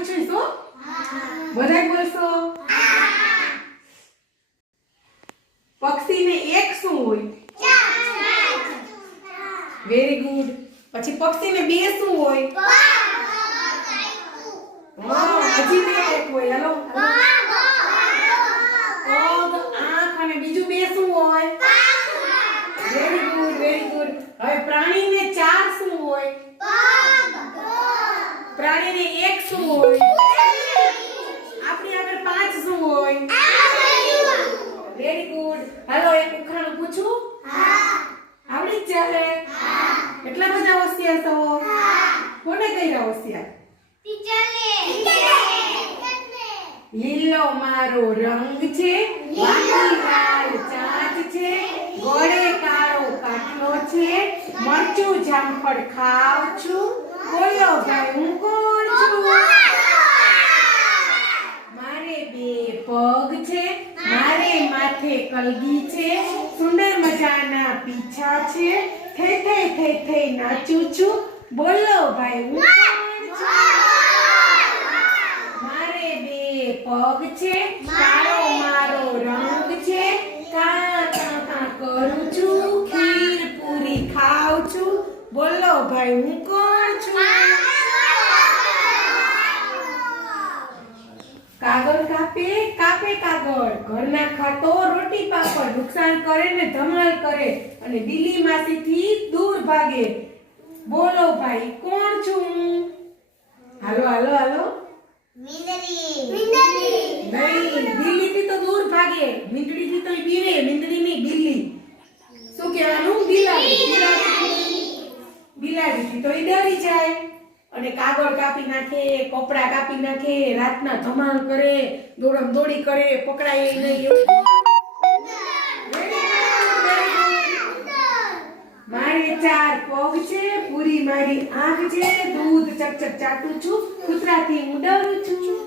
પૂછીશ હો. બધાય બોલશો. પક્ષીને એક શું હોય? Very good. પછી પક્ષીને બે શું હોય? હજી બે એક હોય. હાલો પગ, આંખ અને બીજું બે શું હોય? Very good, very good. હવે પ્રાણીને ચાર શું હોય? પ્રાણીને એક શું હોય? આપણી આગળ પાંચ શું હોય? Very good. હાલો એક ઉખાણું પૂછું? આવડી જ ચાલે? એટલા બધા હોશિયાર છો? કોને કર્યા હોશિયાર? લીલો મારો રંગ છે, વાંકી લાલ ચાંચ છે, ગળે કાળો કાઠલો છે, મરચું જામફળ ખાવ છું, બોલો ભાઈ હું કોણ છું? મારે બે પગ છે, મારે માથે કલગી છે, સુંદર મજાના પીછા છે, થે નાચું છું, બોલો ભાઈ હું કોણ છું? મારે બે પગ છે, કાળો મારો રંગ છે, કા કરું છું, ખીર પૂરી ખાવ છું, બોલો ભાઈ હું કોણ છું? કાગળ કાપે કાપે કાગળ, ઘરના ખાતો રોટી પાપડ, નુકસાન કરે ને ધમાલ કરે અને બિલ્લી માસીથી દૂર ભાગે, બોલો ભાઈ કોણ છું? હાલો હાલો હાલો. નહીં, બિલ્લીથી તો દૂર ભાગે, મીંદડીથી તો બીવે, મીંદડી નહીં બિલ્લી. શું કહેવાનું? બિલાડીથી તો એ ડરી જાય અને કાગળ કાપી નાખે, કપડા કાપી નાખે, રાતના ધમાલ કરે, દોડમ દોડી કરે, પકડાય નહીં. મારે ચાર પગ છે, પૂરી મારી આંખ છે, દૂધ ચકચક ચાટું છું, કૂતરાથી હું ડરું છું.